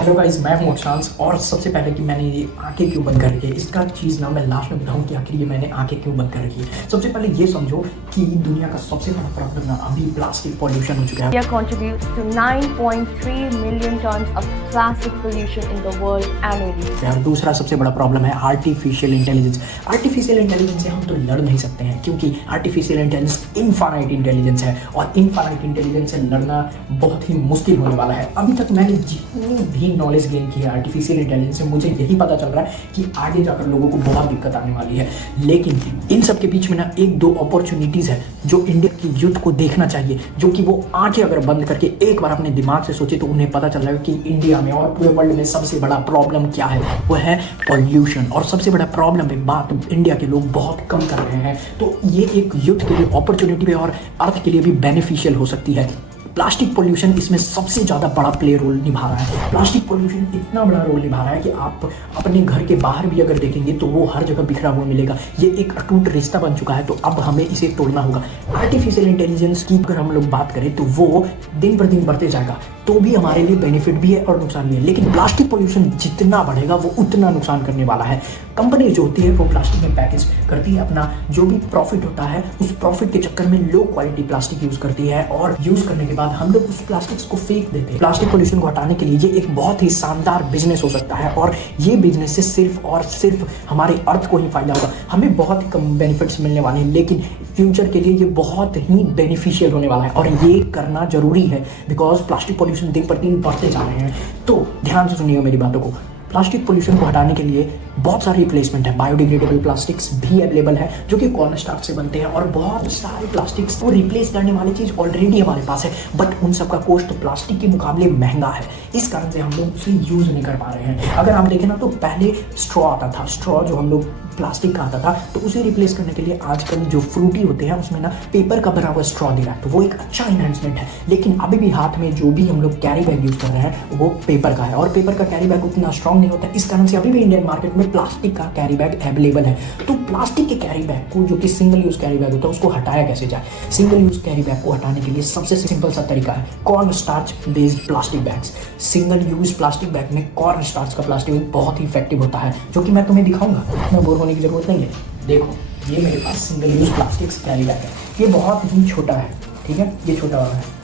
Hello guys, मैं हूं अक्षांश। और सबसे पहले कि मैंने ये आंखें क्यों बंद कर रखी है, इसका चीज़ ना मैं लास्ट में बताऊं कि आखिर ये मैंने आंखें क्यों बंद कर रखी है। सबसे पहले ये समझो कि दुनिया का सबसे बड़ा प्रॉब्लम ना अभी प्लास्टिक पॉल्यूशन हो चुका है। India contributes to 9.3 million tons of plastic pollution in the world annually. और दूसरा सबसे बड़ा प्रॉब्लम है आर्टिफिशियल इंटेलिजेंस। आर्टिफिशियल इंटेलिजेंस से हम तो लड़ नहीं सकते हैं, क्योंकि आर्टिफिशियल इंटेलिजेंस इनफाइनाइट इंटेलिजेंस है और इनफाइनाइट इंटेलिजेंस से लड़ना बहुत ही मुश्किल होने वाला है। अभी तक मैंने जितनी भी नॉलेज गेन की है आर्टिफिशियल इंटेलिजेंस से, मुझे यही पता चल रहा है कि आगे जाकर लोगों को बहुत दिक्कत आने वाली है। लेकिन इन सब के बीच में ना एक दो अपॉर्चुनिटीज़ है जो इंडिया की यूथ को देखना चाहिए, जो कि वो आंखें अगर बंद करके एक बार अपने दिमाग से सोचे तो उन्हें पता चल रहा है कि इंडिया में और पूरे वर्ल्ड में सबसे बड़ा प्रॉब्लम क्या है। वो है पॉल्यूशन। और सबसे बड़ा प्रॉब्लम पे बात इंडिया के लोग बहुत कम कर रहे हैं। तो ये एक यूथ के लिए अपॉर्चुनिटी पे और अर्थ के लिए भी बेनिफिशियल हो सकती है। प्लास्टिक पोल्यूशन इसमें सबसे ज़्यादा बड़ा प्ले रोल निभा रहा है। प्लास्टिक पोल्यूशन इतना बड़ा रोल निभा रहा है कि आप अपने घर के बाहर भी अगर देखेंगे तो वो हर जगह बिखरा हुआ मिलेगा। ये एक अटूट रिश्ता बन चुका है, तो अब हमें इसे तोड़ना होगा। आर्टिफिशियल इंटेलिजेंस की अगर हम लोग बात करें तो वो दिन पर दिन बढ़ते जाएगा, तो भी हमारे लिए बेनिफिट भी है और नुकसान भी है। लेकिन प्लास्टिक पोल्यूशन जितना बढ़ेगा वो उतना नुकसान करने वाला है। कंपनी जो होती है वो प्लास्टिक में पैकेज करती है, अपना जो भी प्रॉफिट होता है उस प्रॉफिट के चक्कर में लो क्वालिटी प्लास्टिक यूज़ करती है, और यूज़ करने के बाद हम लोग उस प्लास्टिक्स को फेंक देते हैं। प्लास्टिक पोल्यूशन को हटाने के लिए ये एक बहुत ही शानदार बिजनेस हो सकता है, और ये बिजनेस से सिर्फ और सिर्फ हमारे अर्थ को ही फायदा होगा। हमें बहुत ही कम बेनिफिट्स मिलने वाले हैं, लेकिन फ्यूचर के लिए ये बहुत ही बेनिफिशियल होने वाला है और ये करना जरूरी है, बिकॉज प्लास्टिक पोल्यूशन दिन पर दिन बढ़ते जा रहे हैं। तो ध्यान से सुनिए मेरी बातों को। प्लास्टिक पोल्यूशन को हटाने के लिए बहुत सारी रिप्लेसमेंट है। बायोडिग्रेडेबल प्लास्टिक्स भी अवेलेबल है जो कि कॉर्न स्टार्च से बनते हैं, और बहुत सारे प्लास्टिक्स को रिप्लेस करने वाली चीज़ ऑलरेडी हमारे पास है, बट उन सबका कॉस्ट प्लास्टिक के मुकाबले महंगा है। इस कारण से हम लोग उसे यूज़ नहीं कर पा रहे हैं। अगर आप देखें ना तो पहले स्ट्रॉ आता था, स्ट्रॉ जो हम लोग प्लास्टिक का आता था, तो उसे रिप्लेस करने के लिए आजकल जो फ्रूटी होते हैं उसमें ना पेपर का बना हुआ स्ट्रॉ दे रहा है, तो वो एक अच्छा इन्हेंसमेंट है। लेकिन अभी भी हाथ में जो भी हम लोग कैरी बैग यूज़ कर रहे हैं वो पेपर का है, और पेपर का कैरी बैग उतना स्ट्रॉन्ग नहीं होता। इस कारण से अभी भी इंडियन मार्केट में प्लास्टिक का कैरी बैग अवेलेबल है। तो प्लास्टिक के कैरी बैग को, जो कि सिंगल यूज़ कैरी बैग होता है, उसको हटाया कैसे जाए। सिंगल यूज़ कैरी बैग को हटाने के लिए सबसे सिंपल सा तरीका है corn starch based plastic bags. Single use plastic bag में कॉर्न स्टार्च का प्लास्टिक बैग बहुत ही इफेक्टिव होता है, जो कि मैं तुम्हें दिखाऊंगा। मैं बोर होने की जरूरत नहीं है। देखो, ये मेरे पास single use plastic carry bag है। ये बहुत ही छोटा है, ठीक है, ये छोटा वाला है,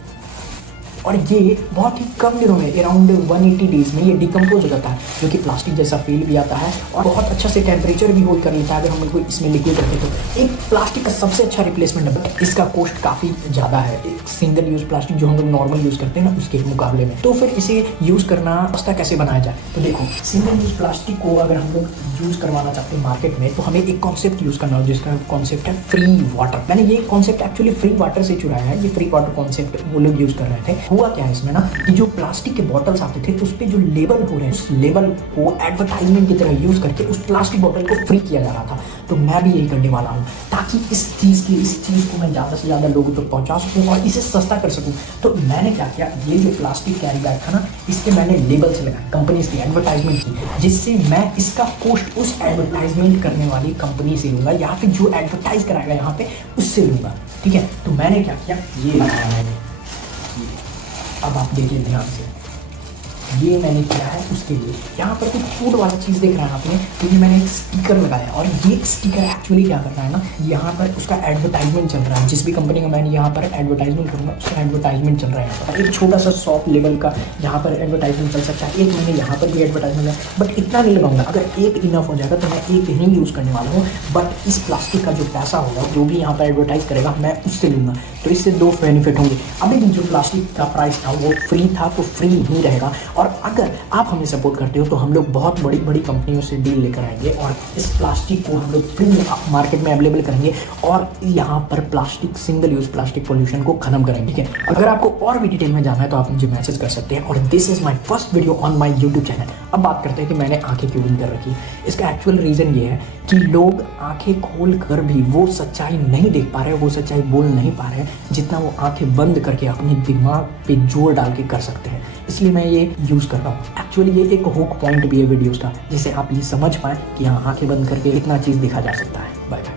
और ये बहुत ही कम दिनों में, अराउंड 180 डेज में ये डिकम्पोज हो जाता है, जो कि प्लास्टिक जैसा फील भी आता है और बहुत अच्छा से टेम्परेचर भी होल्ड कर लेता है। अगर हम लोग इसमें लिक्विड रखें तो एक प्लास्टिक का सबसे अच्छा रिप्लेसमेंट है, बट इसका कॉस्ट काफ़ी ज़्यादा है एक सिंगल यूज़ प्लास्टिक जो हम लोग नॉर्मल यूज़ करते हैं ना उसके मुकाबले में। तो फिर इसे यूज़ करना सस्ता कैसे बनाया जाए। तो देखो, सिंगल यूज़ प्लास्टिक को अगर हम लोग यूज़ करवाना चाहते हैं मार्केट में, तो हमें एक कॉन्सेप्ट यूज़ करना हो, जिसका कॉन्सेप्ट है फ्री वाटर। मैंने ये कॉन्सेप्ट एक्चुअली फ्री वाटर से चुराया है। ये फ्री वाटर कॉन्सेप्ट वो लोग यूज़ कर रहे थे। हुआ क्या है इसमें ना कि जो प्लास्टिक के बॉटल्स आते थे उस पर जो लेबल हो रहे हैं, उस लेबल को एडवर्टाइजमेंट की तरह यूज़ करके उस प्लास्टिक बॉटल को फ्री किया जा रहा था। तो मैं भी यही करने वाला हूँ, ताकि इस चीज़ को मैं ज़्यादा से ज़्यादा लोगों तक पहुँचा सकूँ और इसे सस्ता कर सकूँ। तो मैंने क्या किया, ये जो प्लास्टिक कैरी बैग था ना, इसके मैंने लेबल्स लगाए कंपनीज की एडवर्टाइजमेंट की, जिससे मैं इसका कॉस्ट उस एडवर्टाइजमेंट करने वाली कंपनी से लूँगा, या फिर जो एडवर्टाइज कराएगा यहाँ पे उससे लूँगा। ठीक है, तो मैंने क्या किया, ये लगाया मैंने। अब आप देखिए ध्यान से, ये मैंने किया है उसके लिए। यहाँ पर कुछ फूड वाला चीज़ देख रहा है आपने, तो ये मैंने एक स्टिकर लगाया, और ये स्टिकर एक्चुअली क्या कर रहा है ना, यहाँ पर उसका एडवर्टाइजमेंट चल रहा है। जिस भी कंपनी का मैंने यहाँ पर एडवर्टाइजमेंट करूँगा उसका एडवर्टाइजमेंट चल रहा है। यहाँ पर एक छोटा सा सॉफ्ट लेवल का यहाँ पर एडवर्टाइजमेंट चल सकता है। एक मैंने यहाँ पर भी एडवर्टाइजमेंट है, बट इतना नहीं लगाऊंगा। अगर एक इनफ हो जाएगा तो मैं एक ही यूज़ करने वाला हूँ, बट इस प्लास्टिक का जो पैसा होगा, जो भी यहाँ पर एडवर्टाइज करेगा, मैं उससे लूँगा। तो इससे दो बेनिफिट होंगे। अभी भी जो प्लास्टिक का प्राइस था वो फ्री था, तो फ्री ही रहेगा। और अगर आप हमें सपोर्ट करते हो तो हम लोग बहुत बड़ी बड़ी कंपनियों से डील लेकर आएंगे और इस प्लास्टिक को हम लोग फ्री मार्केट में अवेलेबल करेंगे, और यहाँ पर plastic, single use plastic pollution को खत्म करेंगे। ठीक है, अगर आपको और भी डिटेल में जानना है तो आप मुझे मैसेज कर सकते हैं। और this is my first video on my YouTube channel. अब बात करते हैं कि मैंने आंखें क्यों बंद कर रखी। इसका एक्चुअल रीज़न ये है कि लोग आंखें खोल कर भी वो सच्चाई नहीं देख पा रहे, वो सच्चाई बोल नहीं पा रहे जितना वो आंखें बंद करके अपने दिमाग पे जोर डाल के कर सकते हैं। इसलिए मैं ये यूज़ कर रहा हूँ। एक्चुअली ये एक हुक पॉइंट भी है वीडियोज़ का, जिसे आप ये समझ पाएँ कि हाँ, आंखें बंद करके इतना चीज़ देखा जा सकता है। Bye bye.